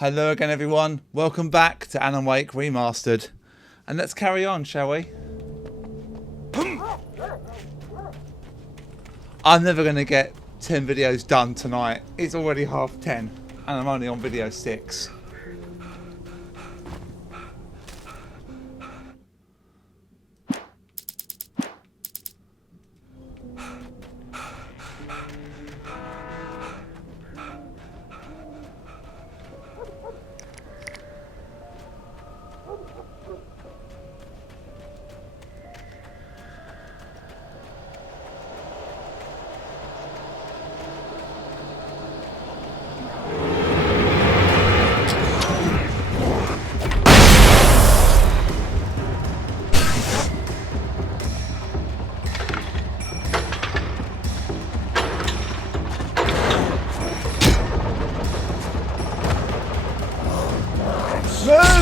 Hello again everyone, welcome back to Alan Wake Remastered. And let's carry on, shall we? I'm never going to get 10 videos done tonight. It's already 10:30 and I'm only on video 6.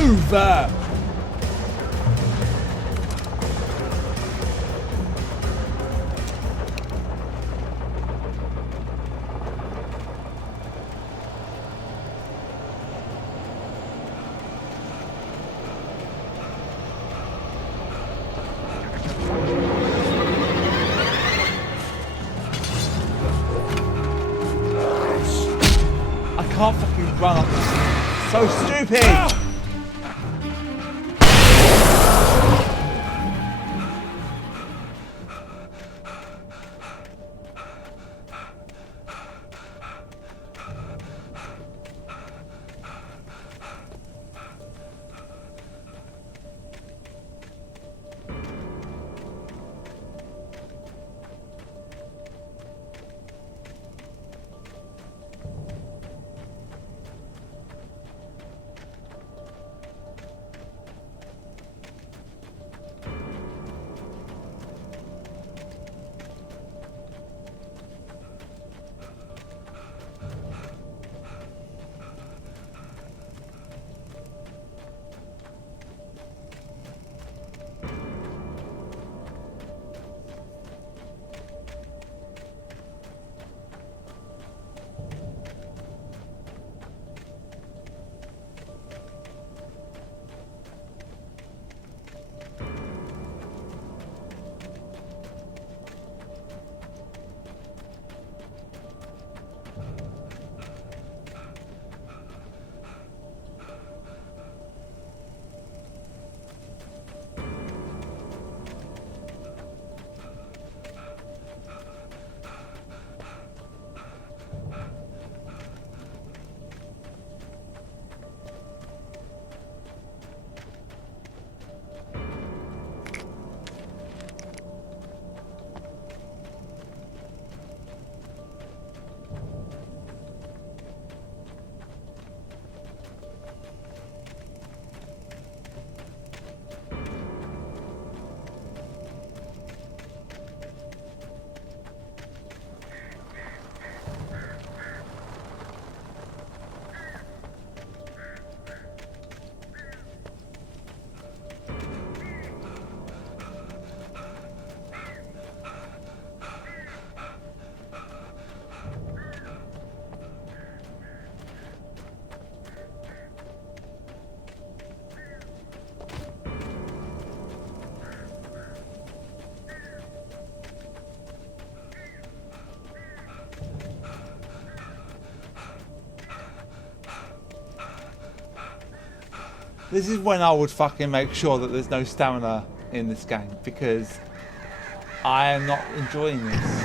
Move! I can't fucking run up this. So stupid! This is when I would fucking make sure that there's no stamina in this game, because I am not enjoying this.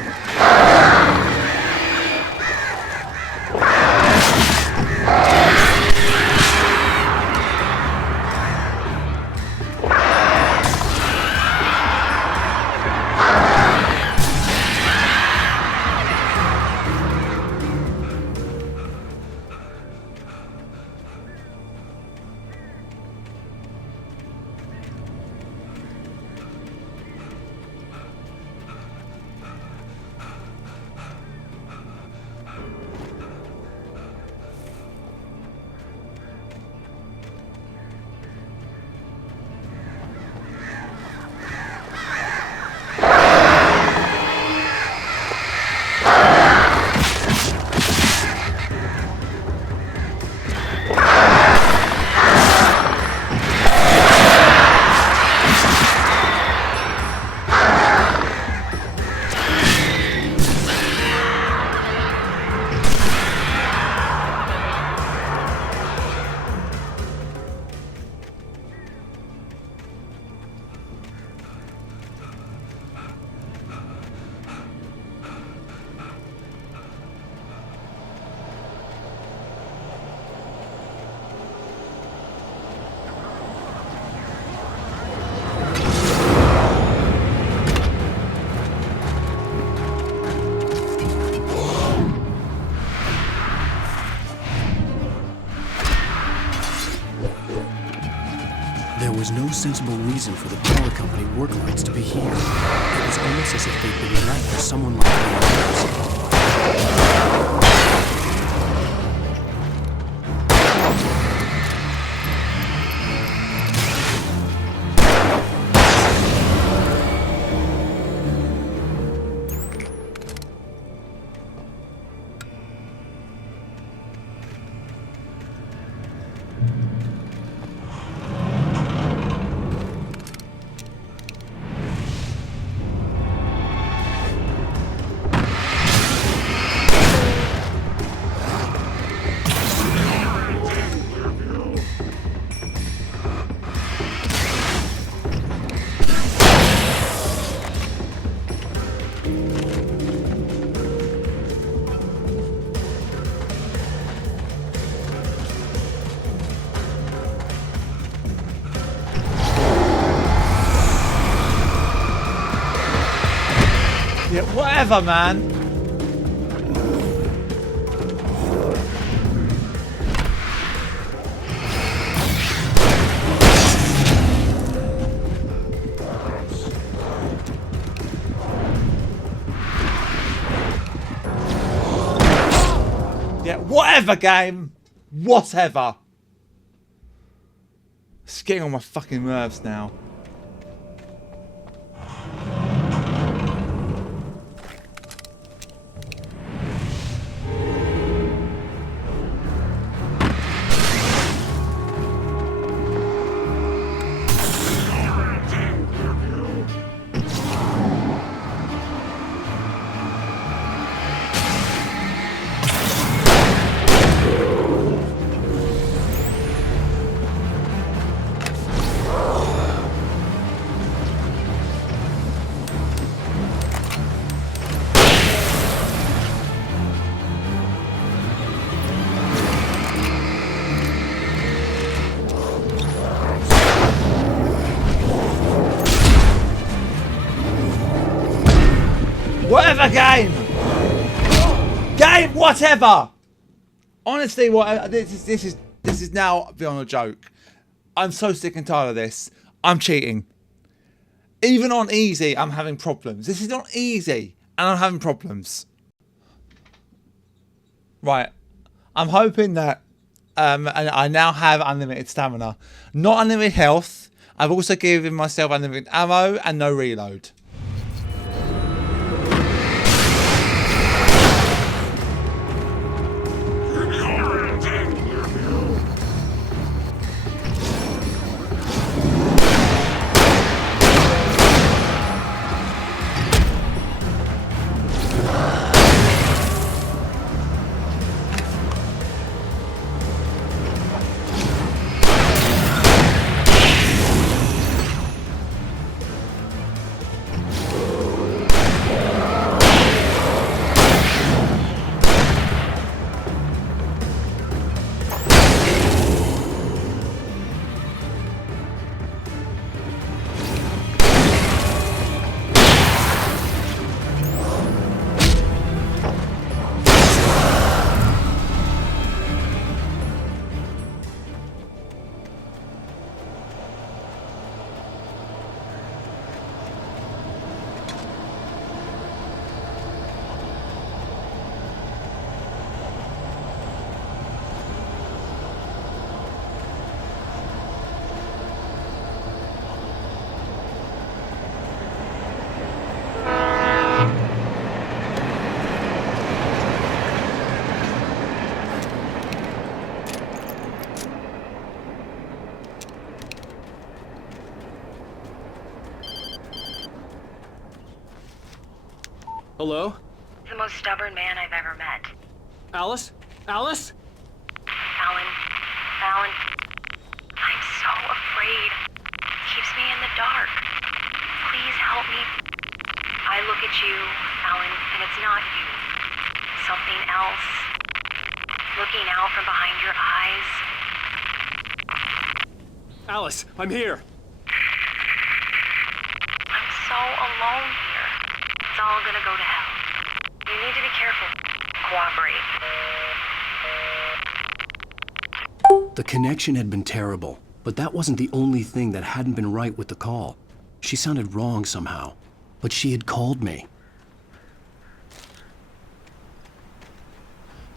sensible reason for the power company work lights to be here. It was almost as if they'd been left for someone like me. Yeah, whatever, man. Yeah, whatever, game. Whatever. It's getting on my fucking nerves now. Whatever, game! Game, whatever! Honestly, this is now beyond a joke. I'm so sick and tired of this. I'm cheating. Even on easy, I'm having problems. This is not easy, and I'm having problems. Right. I'm hoping that and I now have unlimited stamina. Not unlimited health. I've also given myself unlimited ammo and no reload. Hello? The most stubborn man I've ever met. Alice? Alice? Alan. Alan. I'm so afraid. It keeps me in the dark. Please help me. I look at you, Alan, and it's not you. Something else. Looking out from behind your eyes. Alice, I'm here. I'm so alone here. It's all gonna go to hell. You need to be careful. Cooperate. The connection had been terrible. But that wasn't the only thing that hadn't been right with the call. She sounded wrong somehow, but she had called me.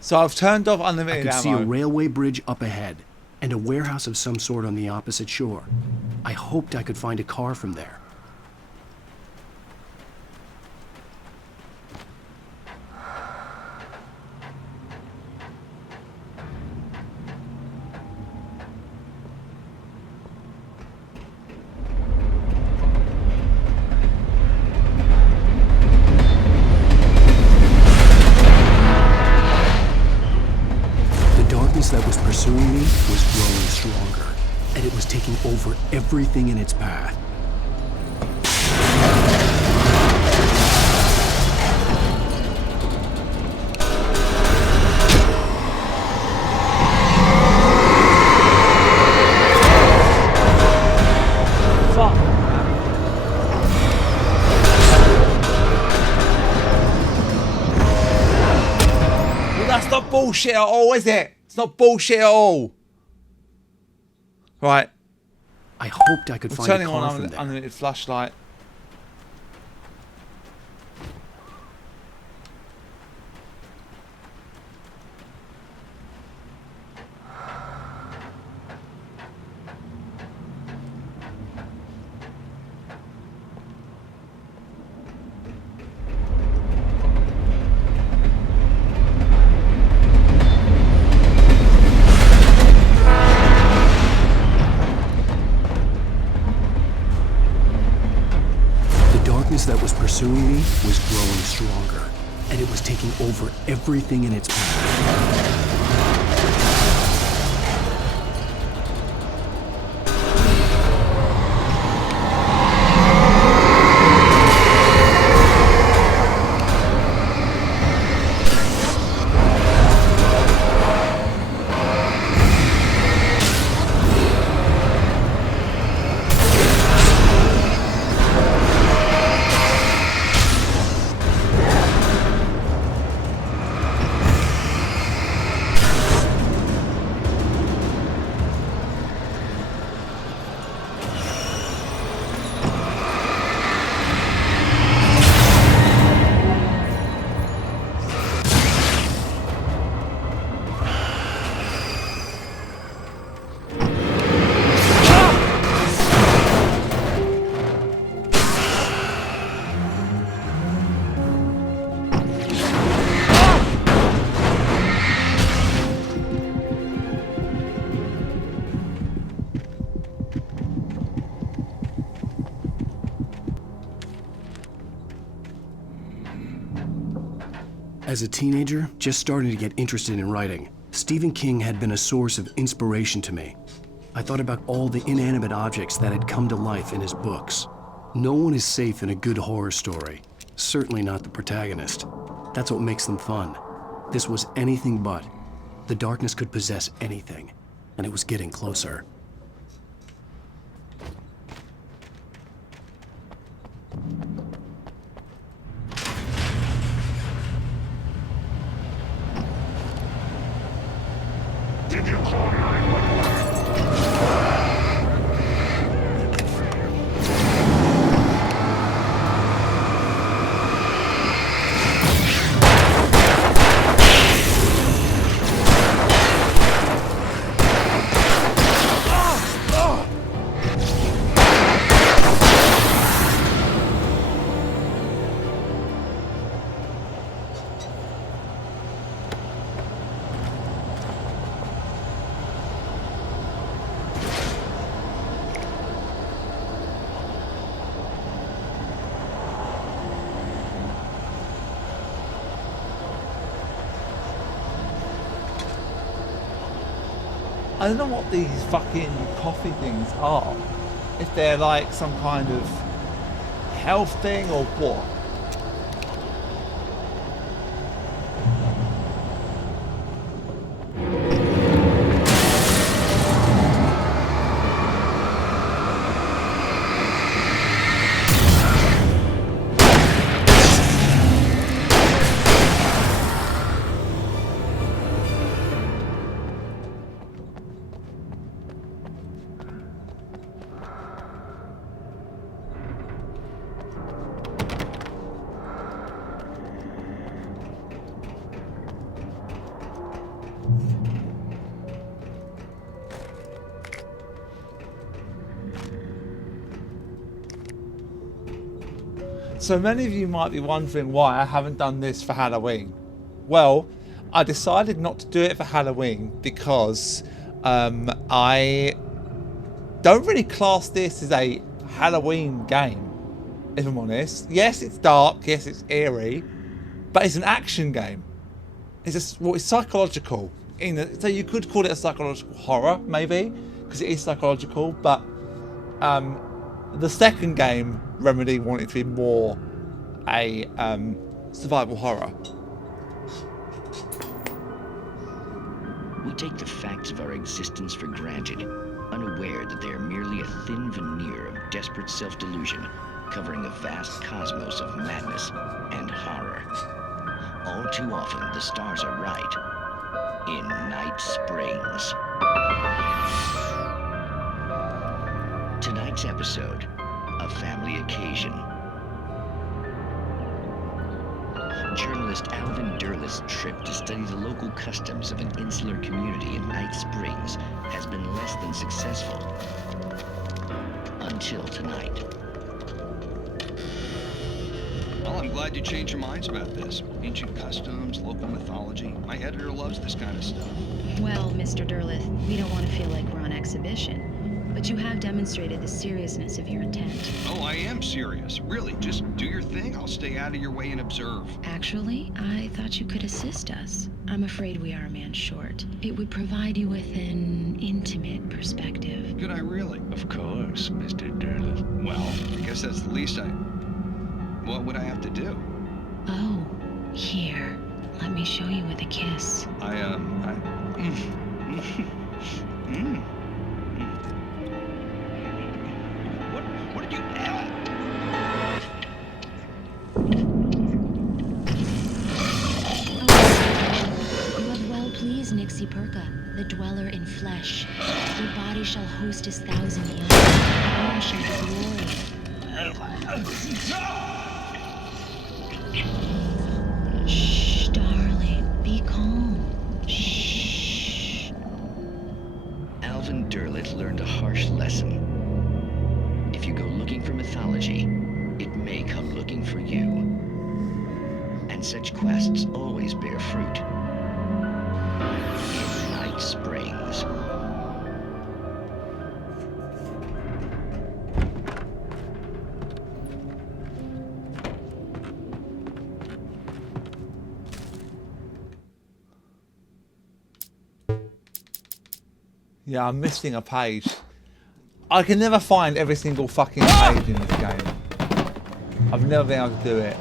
So I've turned off I unlimited could ammo. see a railway bridge up ahead and a warehouse of some sort on the opposite shore. I hoped I could find a car from there. That was pursuing me was growing stronger, and it was taking over everything in its path. Fuck. Well, that's not bullshit at all, is it? It's not bullshit at all. Right. I hoped I could find a Turning car on from there. unlimited flashlight. That was pursuing me was growing stronger, and it was taking over everything in its path. As a teenager, just starting to get interested in writing, Stephen King had been a source of inspiration to me. I thought about all the inanimate objects that had come to life in his books. No one is safe in a good horror story, certainly not the protagonist. That's what makes them fun. This was anything but. The darkness could possess anything, and it was getting closer. I don't know what these fucking coffee things are. If they're like some kind of health thing or what. So many of you might be wondering why I haven't done this for Halloween. Well, I decided not to do it for Halloween because I don't really class this as a Halloween game, if I'm honest. Yes, it's dark, yes, it's eerie, but it's an action game. It's psychological. So you could call it a psychological horror, maybe, because it is psychological, but the second game, Remedy, wanted to be more a survival horror. We take the facts of our existence for granted, unaware that they are merely a thin veneer of desperate self-delusion, covering a vast cosmos of madness and horror. All too often, the stars are right. In Night Springs. Tonight's episode, a family occasion. Journalist Alvin Derleth's trip to study the local customs of an insular community in Night Springs has been less than successful. Until tonight. Well, I'm glad you changed your minds about this. Ancient customs, local mythology. My editor loves this kind of stuff. Well, Mr. Derleth, we don't want to feel like we're on exhibition. But you have demonstrated the seriousness of your intent. Oh, I am serious. Really, just do your thing. I'll stay out of your way and observe. Actually, I thought you could assist us. I'm afraid we are a man short. It would provide you with an intimate perspective. Could I really? Of course, Mr. Derleth. Well, I guess that's the least What would I have to do? Oh, here. Let me show you with a kiss. What did you... You have well pleased Nixie Perka, the dweller in flesh. Your body shall host his 1,000 young, and all shall be glory. Shh, darling, be calm. Shh. Alvin Derleth learned a harsh lesson. If you go looking for mythology, it may come looking for you. And such quests always bear fruit. In Night Springs. Yeah, I'm missing a page. I can never find every single fucking page in this game. I've never been able to do it.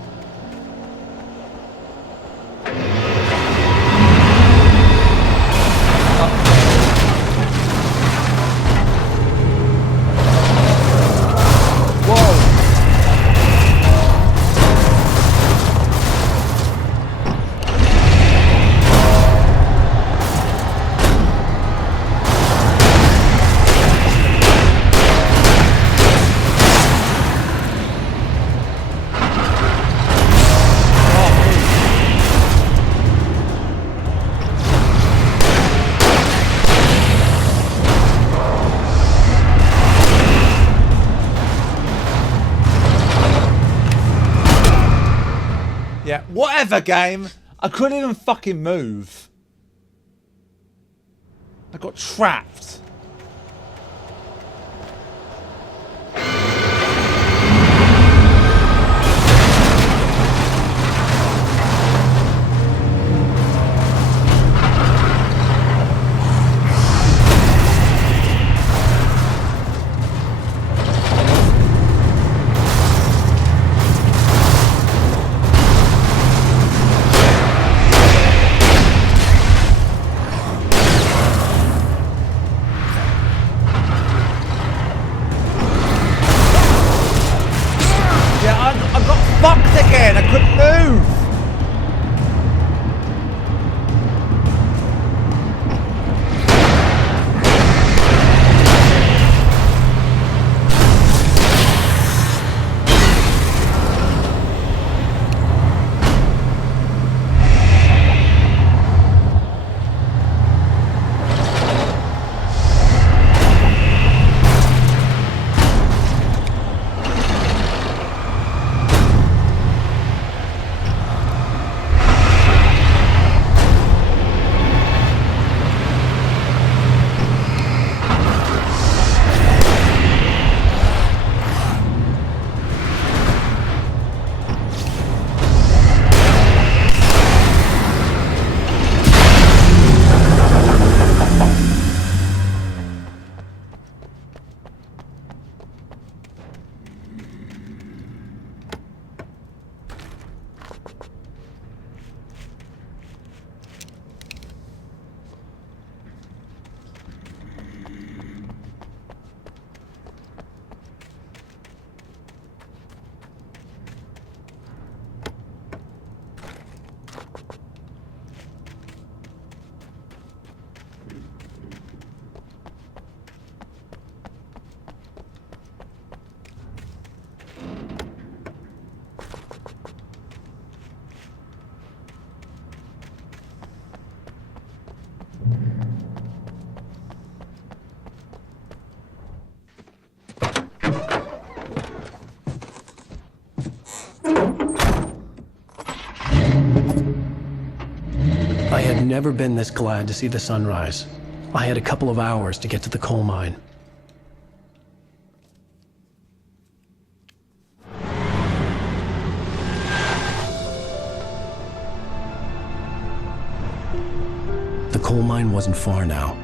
Yeah, whatever game. I couldn't even fucking move. I got trapped. I got fucked again. I couldn't move. never been this glad to see the sunrise. I had a couple of hours to get to the coal mine. The coal mine wasn't far now.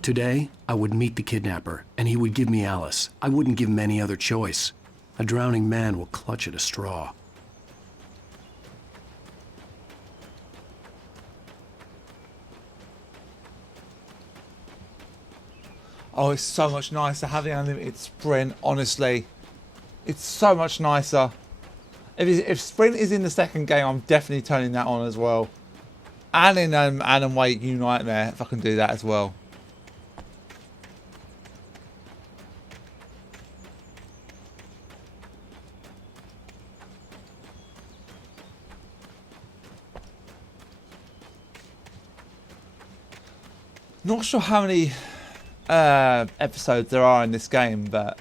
Today, I would meet the kidnapper, and he would give me Alice. I wouldn't give him any other choice. A drowning man will clutch at a straw. Oh, it's so much nicer having unlimited sprint, honestly. It's so much nicer. If sprint is in the second game, I'm definitely turning that on as well. And in Alan Wake New Nightmare, if I can do that as well. Not sure how many episodes there are in this game, but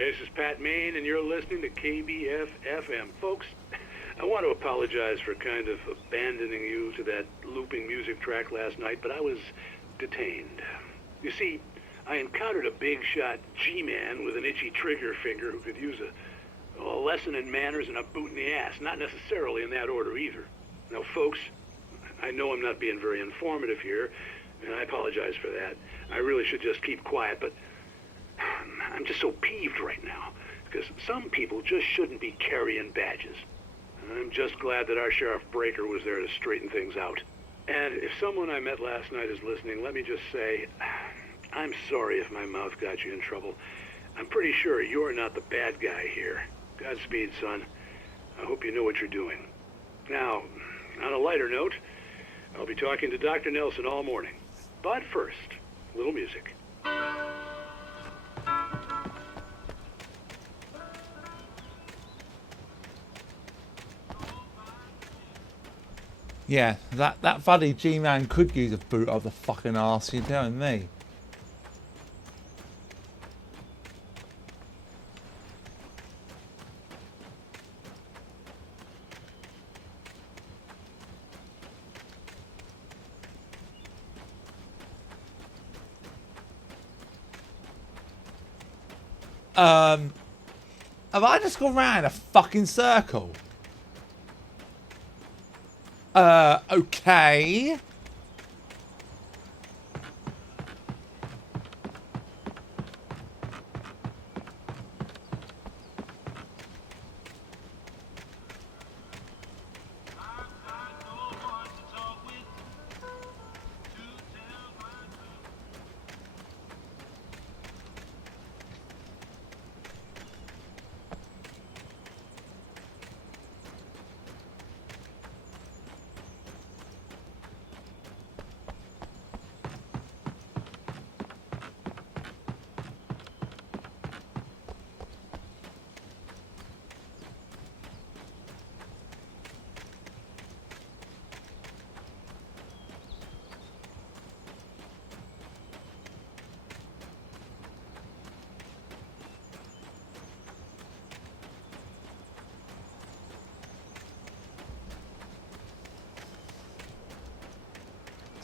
This is Pat Main, and you're listening to KBF-FM. Folks, I want to apologize for kind of abandoning you to that looping music track last night, but I was detained. You see, I encountered a big-shot G-man with an itchy trigger finger who could use a lesson in manners and a boot in the ass, not necessarily in that order either. Now, folks, I know I'm not being very informative here, and I apologize for that. I really should just keep quiet, but I'm just so peeved right now, because some people just shouldn't be carrying badges. I'm just glad that our Sheriff Breaker was there to straighten things out. And if someone I met last night is listening, let me just say, I'm sorry if my mouth got you in trouble. I'm pretty sure you're not the bad guy here. Godspeed, son. I hope you know what you're doing. Now, on a lighter note, I'll be talking to Dr. Nelson all morning. But first, a little music. yeah, that bloody G-man could use a boot of the fucking arse. You're telling me? Have I just gone round a fucking circle? Okay.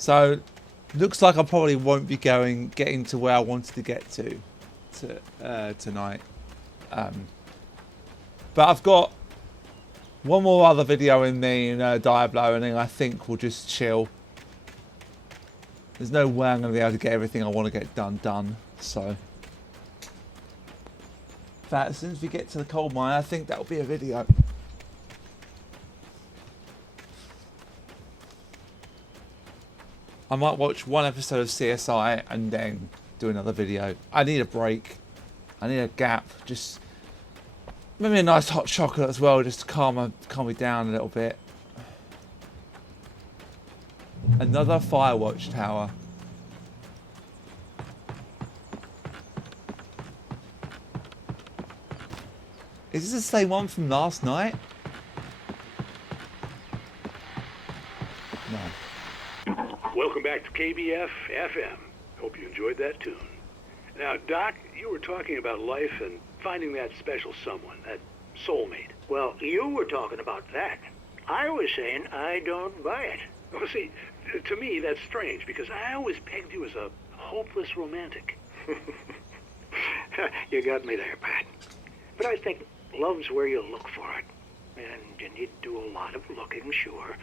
So, looks like I probably won't be getting to where I wanted to get to tonight. But I've got one more other video in me in Diablo, and then I think we'll just chill. There's no way I'm going to be able to get everything I want to get done. So, in fact, as soon as we get to the coal mine, I think that'll be a video. I might watch one episode of CSI and then do another video. I need a break. I need a gap. Just maybe a nice hot chocolate as well, just to calm me down a little bit. Another Firewatch tower. Is this the same one from last night? No. Welcome back to KBF FM. Hope you enjoyed that tune. Now, Doc, you were talking about life and finding that special someone, that soulmate. Well, you were talking about that. I was saying I don't buy it. Well, see, to me, that's strange, because I always pegged you as a hopeless romantic. You got me there, Pat. But I think love's where you look for it. And you need to do a lot of looking, sure.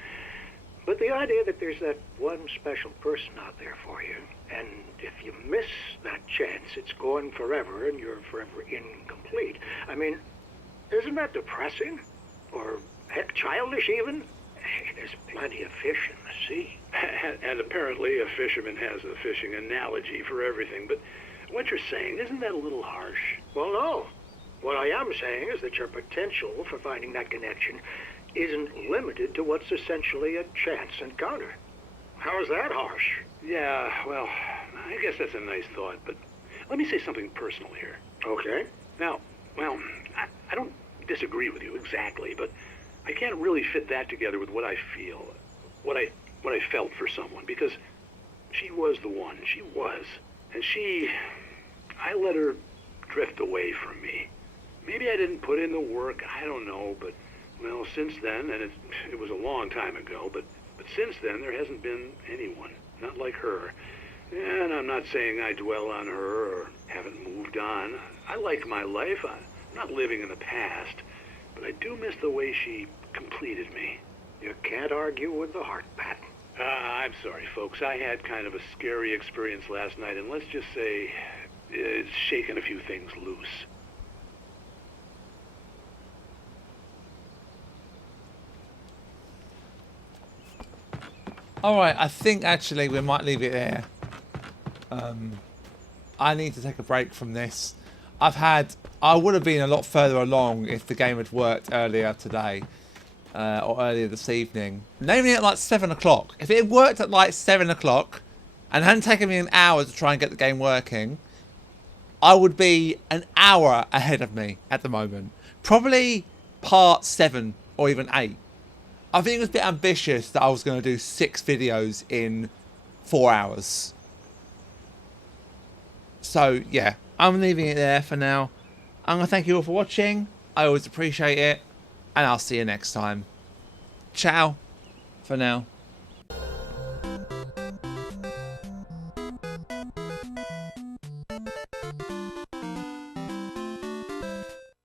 But the idea that there's that one special person out there for you, and if you miss that chance, it's gone forever, and you're forever incomplete. I mean, isn't that depressing? Or, heck, childish even? Hey, there's plenty of fish in the sea. And apparently a fisherman has a fishing analogy for everything, but what you're saying, isn't that a little harsh? Well, no. What I am saying is that your potential for finding that connection isn't limited to what's essentially a chance encounter. How is that harsh? Yeah, well, I guess that's a nice thought, but let me say something personal here. Okay. Now, well, I don't disagree with you exactly, but I can't really fit that together with what I feel, what I felt for someone, because she was the one. She was. And I let her drift away from me. Maybe I didn't put in the work, I don't know, but, well, since then, and it was a long time ago, but since then there hasn't been anyone, not like her. And I'm not saying I dwell on her or haven't moved on. I like my life. I'm not living in the past, but I do miss the way she completed me. You can't argue with the heart, Pat. I'm sorry, folks. I had kind of a scary experience last night, and let's just say it's shaken a few things loose. Alright, I think actually we might leave it there. I need to take a break from this. I would have been a lot further along if the game had worked earlier today. Or earlier this evening. Namely at like 7 o'clock. If it had worked at like 7 o'clock and hadn't taken me an hour to try and get the game working, I would be an hour ahead of me at the moment. Probably part 7 or even 8. I think it was a bit ambitious that I was going to do 6 videos in 4 hours. So, yeah, I'm leaving it there for now. I'm going to thank you all for watching. I always appreciate it. And I'll see you next time. Ciao for now.